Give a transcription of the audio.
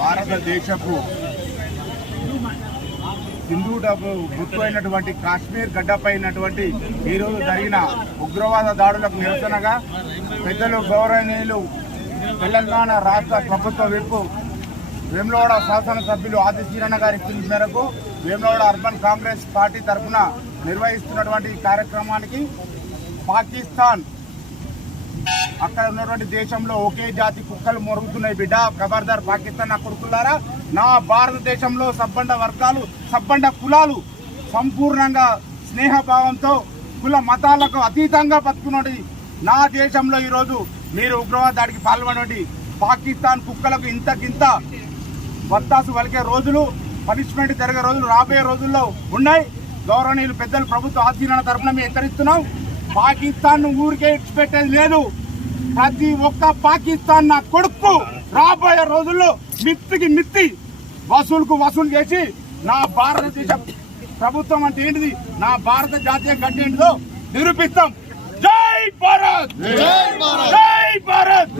భారతదేశపు హిందూ గుర్తు అయినటువంటి కాశ్మీర్ గడ్డపైనటువంటి ఈరోజు జరిగిన ఉగ్రవాద దాడులకు నిరసనగా పెద్దలు గౌరవనీయులు తెలంగాణ రాష్ట్ర ప్రభుత్వ విప్ వేములవాడ శాసనసభ్యులు ఆది శ్రీరణ గారి పిలుపు మేరకు వేములవాడ అర్బన్ కాంగ్రెస్ పార్టీ తరఫున నిర్వహిస్తున్నటువంటి కార్యక్రమానికి పాకిస్తాన్ అక్కడ ఉన్నటువంటి దేశంలో ఒకే జాతి కుక్కలు మొరుగుతున్నాయి బిడ్డ, ఖబర్దార్ పాకిస్తాన్ నా కొడుకులారా. నా భారతదేశంలో సబ్బండ వర్గాలు సబ్బండ కులాలు సంపూర్ణంగా స్నేహభావంతో కుల మతాలకు అతీతంగా బతుకున్నది నా దేశంలో ఈరోజు మీరు ఉగ్రవాద దాడికి పాల్గొనండి. పాకిస్తాన్ కుక్కలకు ఇంతకింత వత్తాసు పలికే రోజులు, పనిష్మెంట్ జరిగే రోజులు రాబోయే రోజుల్లో ఉన్నాయి. గౌరవనీయులు పెద్దలు ప్రభుత్వ ఆధీన తరఫున మేము హెచ్చరిస్తున్నాం. పాకిస్తాన్ ఊరికే ఇచ్చిపెట్టేది లేదు. ప్రతి ఒక్క పాకిస్తాన్ నా కొడుకు రాబోయే రోజుల్లో మిత్తికి మిత్తి వసూలుకు వసూలు చేసి నా భారతదేశ ప్రభుత్వం అంటే ఏంటిది, నా భారత జాతీయ గడ్డ ఏంటిదో నిరూపిస్తాం. జై భారత్, జై భారత్.